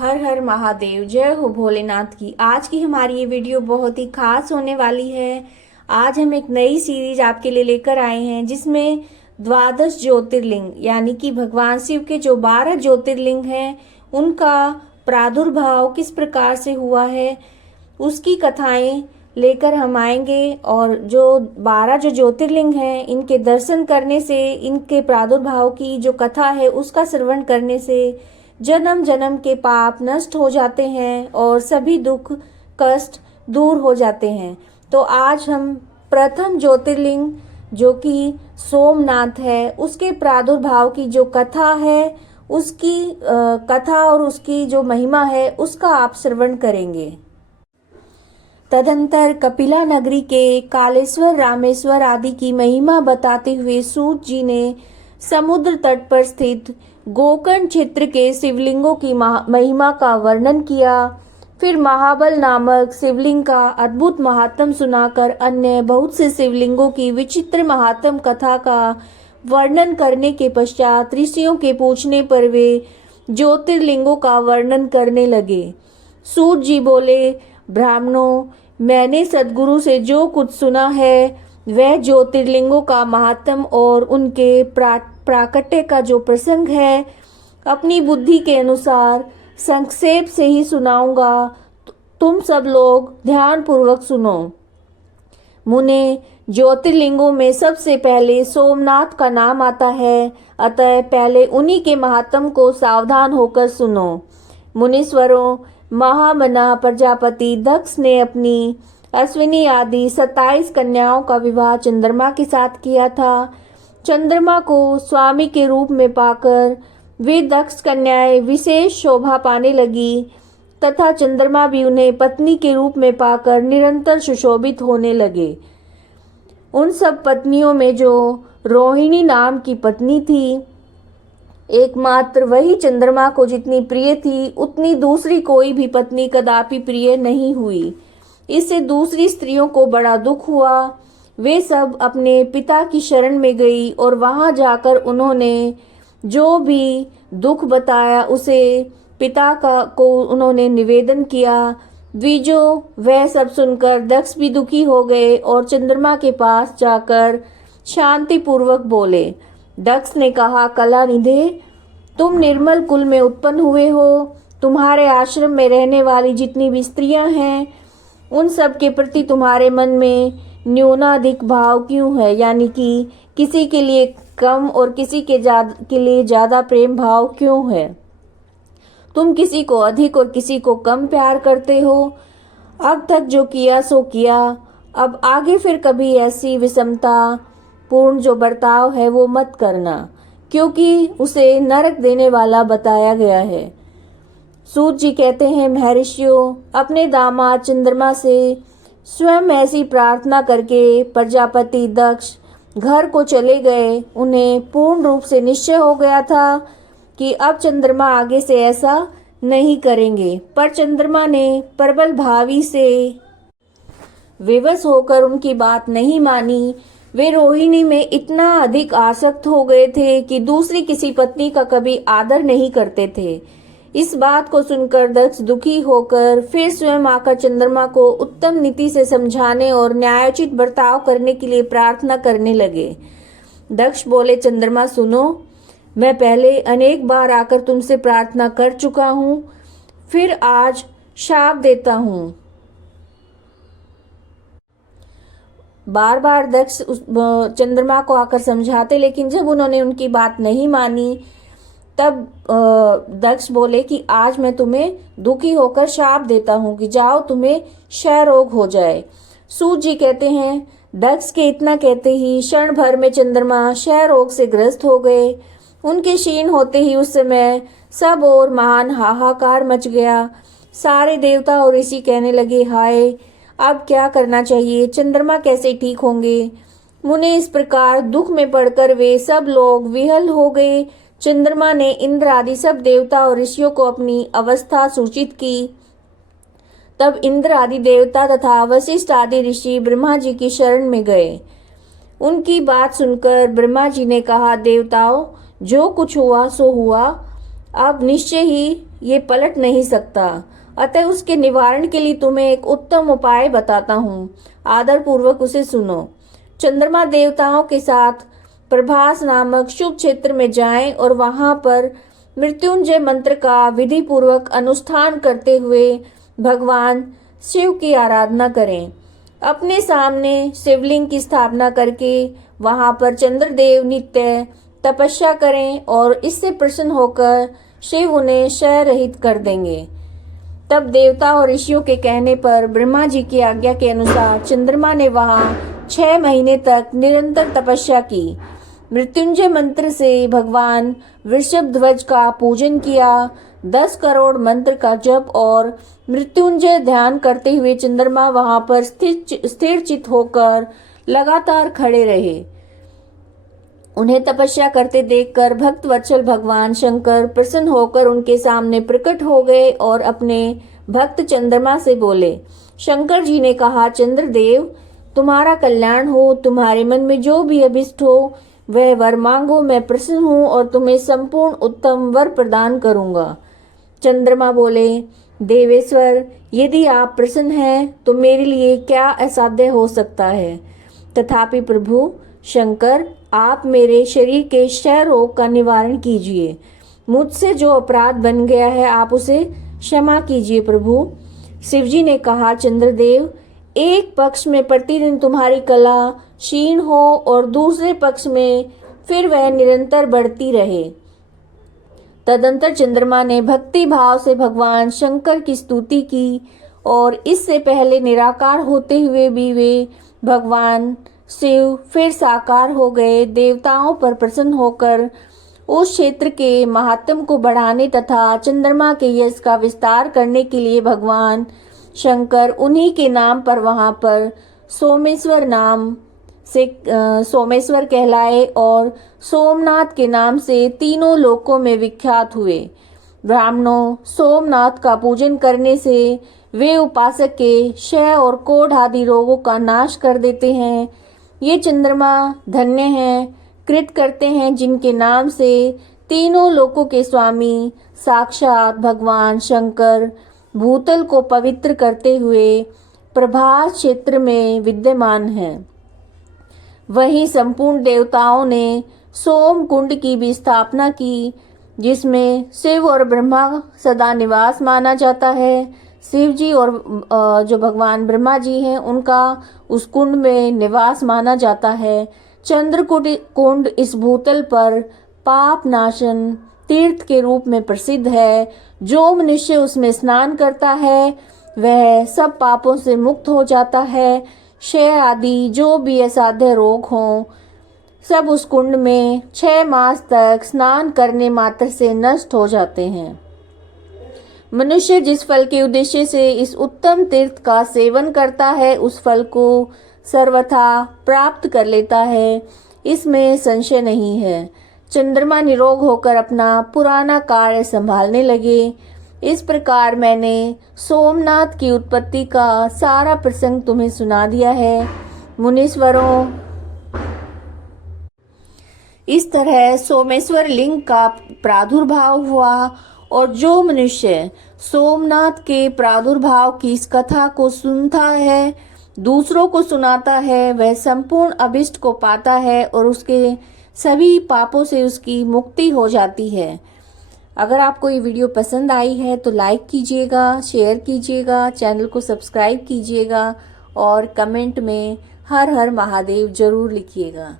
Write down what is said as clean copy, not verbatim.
हर हर महादेव, जय हो भोलेनाथ की। आज की हमारी ये वीडियो बहुत ही खास होने वाली है। आज हम एक नई सीरीज आपके लिए लेकर आए हैं जिसमें द्वादश ज्योतिर्लिंग यानी कि भगवान शिव के जो 12 ज्योतिर्लिंग हैं उनका प्रादुर्भाव किस प्रकार से हुआ है उसकी कथाएं लेकर हम आएंगे। और जो 12 जो ज्योतिर्लिंग हैं इनके दर्शन करने से, इनके प्रादुर्भाव की जो कथा है उसका श्रवण करने से जन्म जन्म के पाप नष्ट हो जाते हैं और सभी दुख कष्ट दूर हो जाते हैं। तो आज हम प्रथम ज्योतिर्लिंग जो कि सोमनाथ है उसके प्रादुर्भाव की जो कथा है उसकी कथा और उसकी जो महिमा है उसका आप श्रवण करेंगे। तदंतर कपिला नगरी के कालेश्वर, रामेश्वर आदि की महिमा बताते हुए सूत जी ने समुद्र तट पर स्थित गोकर्ण क्षेत्र के शिवलिंगों की महिमा का वर्णन किया। फिर महाबल नामक शिवलिंग का अद्भुत महात्म सुनाकर अन्य बहुत से शिवलिंगों की विचित्र महात्म कथा का वर्णन करने के पश्चात ऋषियों के पूछने पर वे ज्योतिर्लिंगों का वर्णन करने लगे। सूत जी बोले, ब्राह्मणों, मैंने सद्गुरु से जो कुछ सुना है वह ज्योतिर्लिंगों का महात्म और उनके प्राकट्य का जो प्रसंग है अपनी बुद्धि के अनुसार संक्षेप से ही सुनाऊंगा। तुम सब लोग ध्यान पूर्वक सुनो। मुने, ज्योतिर्लिंगों में सबसे पहले सोमनाथ का नाम आता है, अतः पहले उन्हीं के महात्म को सावधान होकर सुनो। मुनीश्वरों, महामना प्रजापति दक्ष ने अपनी अश्विनी आदि 27 कन्याओं का विवाह चंद्रमा के साथ किया था। चंद्रमा को स्वामी के रूप में पाकर वे दक्ष कन्याएं विशेष शोभा पाने लगी तथा चंद्रमा भी उन्हें पत्नी के रूप में पाकर निरंतर सुशोभित होने लगे। उन सब पत्नियों में जो रोहिणी नाम की पत्नी थी, एकमात्र वही चंद्रमा को जितनी प्रिय थी उतनी दूसरी कोई भी पत्नी कदापि प्रिय नहीं हुई। इससे दूसरी स्त्रियों को बड़ा दुख हुआ। वे सब अपने पिता की शरण में गई और वहां जाकर उन्होंने जो भी दुख बताया उसे पिता को उन्होंने निवेदन किया। द्विजो, वह सब सुनकर दक्ष भी दुखी हो गए और चंद्रमा के पास जाकर शांति पूर्वक बोले। दक्ष ने कहा, कलानिधे, तुम निर्मल कुल में उत्पन्न हुए हो। तुम्हारे आश्रम में रहने वाली जितनी भी स्त्रियां हैं उन सब के प्रति तुम्हारे मन में न्यूनाधिक भाव क्यों है, यानी कि किसी के लिए कम और किसी के लिए ज्यादा प्रेम भाव क्यों है? तुम किसी को अधिक और किसी को कम प्यार करते हो। अब तक जो किया सो किया, अब आगे फिर कभी ऐसी विषमता पूर्ण जो बर्ताव है वो मत करना, क्योंकि उसे नरक देने वाला बताया गया है। सूत जी कहते हैं, महर्षियों, अपने दामाद चंद्रमा से स्वयं ऐसी प्रार्थना करके प्रजापति दक्ष घर को चले गए। उन्हें पूर्ण रूप से निश्चय हो गया था कि अब चंद्रमा आगे से ऐसा नहीं करेंगे, पर चंद्रमा ने प्रबल भावी से विवश होकर उनकी बात नहीं मानी। वे रोहिणी में इतना अधिक आसक्त हो गए थे कि दूसरी किसी पत्नी का कभी आदर नहीं करते थे। इस बात को सुनकर दक्ष दुखी होकर फिर स्वयं आकर चंद्रमा को उत्तम नीति से समझाने और न्यायोचित बर्ताव करने के लिए प्रार्थना करने लगे। दक्ष बोले, चंद्रमा सुनो, मैं पहले अनेक बार आकर तुमसे प्रार्थना कर चुका हूँ, फिर आज शाप देता हूँ। बार बार दक्ष चंद्रमा को आकर समझाते, लेकिन जब उन्होंने उनकी बात नहीं मानी तब दक्ष बोले कि आज मैं तुम्हें दुखी होकर शाप देता हूँ कि जाओ, तुम्हें क्षय रोग हो जाए। सूत जी कहते हैं, दक्ष के इतना कहते ही क्षण भर में चंद्रमा क्षय रोग से ग्रस्त हो गए। उनके क्षीण होते ही उस समय सब और महान हाहाकार मच गया। सारे देवता और ऋषि कहने लगे, हाय, अब क्या करना चाहिए? चंद्रमा कैसे ठीक होंगे? मुने, इस प्रकार दुख में पड़कर वे सब लोग विहल हो गए। चंद्रमा ने इंद्र आदि सब देवता और ऋषियों को अपनी अवस्था सूचित की। तब इंद्र आदि देवता तथा वशिष्ठ आदि ऋषि ब्रह्मा जी की शरण में गए। उनकी बात सुनकर ब्रह्मा जी ने कहा, देवताओं, जो कुछ हुआ सो हुआ, अब निश्चय ही ये पलट नहीं सकता। अतः उसके निवारण के लिए तुम्हें एक उत्तम उपाय बताता हूँ। आदर पूर्वक उसे सुनो। चंद्रमा देवताओं के साथ प्रभास नामक शुभ क्षेत्र में जाएं और वहां पर मृत्युंजय मंत्र का विधि पूर्वक अनुष्ठान करते हुए भगवान शिव की आराधना करें। अपने सामने शिवलिंग की स्थापना करके वहां पर चंद्रदेव नित्य तपस्या करें और इससे प्रसन्न होकर शिव उन्हें क्षय रहित कर देंगे। तब देवता और ऋषियों के कहने पर ब्रह्मा जी की आज्ञा के अनुसार चंद्रमा ने वहां 6 महीने तक निरंतर तपस्या की। मृत्युंजय मंत्र से भगवान वृषभ ध्वज का पूजन किया। 10 करोड़ मंत्र का जप और मृत्युंजय ध्यान करते हुए चंद्रमा वहां पर स्थिर चित होकर लगातार खड़े रहे। उन्हें तपस्या करते देखकर भक्त वत्सल भगवान शंकर प्रसन्न होकर उनके सामने प्रकट हो गए और अपने भक्त चंद्रमा से बोले। शंकर जी ने कहा, चंद्रदेव, तुम्हारा कल्याण हो। तुम्हारे मन में जो भी अभिष्ट हो वह वर मांगो। मैं प्रसन्न हूँ और तुम्हें संपूर्ण उत्तम वर प्रदान करूंगा। चंद्रमा बोले, देवेश्वर, यदि आप प्रसन्न हैं तो मेरे लिए क्या असाध्य हो सकता है। तथापि प्रभु शंकर, आप मेरे शरीर के क्षय रोग का निवारण कीजिए। मुझसे जो अपराध बन गया है आप उसे क्षमा कीजिए प्रभु। शिवजी ने कहा, चंद्रदेव, एक पक्ष में प्रतिदिन तुम्हारी कला क्षीण हो और दूसरे पक्ष में फिर वह निरंतर बढ़ती रहे। तदंतर चंद्रमा ने भक्ति भाव से भगवान शंकर की स्तुति की और इससे पहले निराकार होते हुए भी वे भगवान शिव फिर साकार हो गए। देवताओं पर प्रसन्न होकर उस क्षेत्र के महात्म को बढ़ाने तथा चंद्रमा के यश का विस्तार करने के लिए भगवान शंकर उन्हीं के नाम पर वहां पर सोमेश्वर नाम से सोमेश्वर कहलाए और सोमनाथ के नाम से तीनों लोकों में विख्यात हुए। ब्राह्मणों, सोमनाथ का पूजन करने से वे उपासक के क्षय और कोढ़ आदि रोगों का नाश कर देते हैं। ये चंद्रमा धन्य हैं, कृत करते हैं जिनके नाम से तीनों लोकों के स्वामी साक्षात भगवान शंकर भूतल को पवित्र करते हुए प्रभास क्षेत्र में विद्यमान हैं। वहीं संपूर्ण देवताओं ने सोम कुंड की भी स्थापना की, जिसमें शिव और ब्रह्मा सदा निवास माना जाता है। शिव जी और जो भगवान ब्रह्मा जी हैं उनका उस कुंड में निवास माना जाता है। चंद्र कुंड इस भूतल पर पाप नाशन तीर्थ के रूप में प्रसिद्ध है। जो मनुष्य उसमें स्नान करता है वह सब पापों से मुक्त हो जाता है। क्षय आदि जो भी असाध्य रोग हों सब उस कुंड में 6 मास तक स्नान करने मात्र से नष्ट हो जाते हैं। मनुष्य जिस फल के उद्देश्य से इस उत्तम तीर्थ का सेवन करता है उस फल को सर्वथा प्राप्त कर लेता है, इसमें संशय नहीं है। चंद्रमा निरोग होकर अपना पुराना कार्य संभालने लगे। इस प्रकार मैंने सोमनाथ की उत्पत्ति का सारा प्रसंग तुम्हें सुना दिया है। मुनीश्वरों, इस तरह सोमेश्वर लिंग का प्रादुर्भाव हुआ और जो मनुष्य सोमनाथ के प्रादुर्भाव की इस कथा को सुनता है, दूसरों को सुनाता है, वह संपूर्ण अभिष्ट को पाता है और उसके सभी पापों से उसकी मुक्ति हो जाती है। अगर आपको ये वीडियो पसंद आई है तो लाइक कीजिएगा, शेयर कीजिएगा, चैनल को सब्सक्राइब कीजिएगा और कमेंट में हर हर महादेव जरूर लिखिएगा।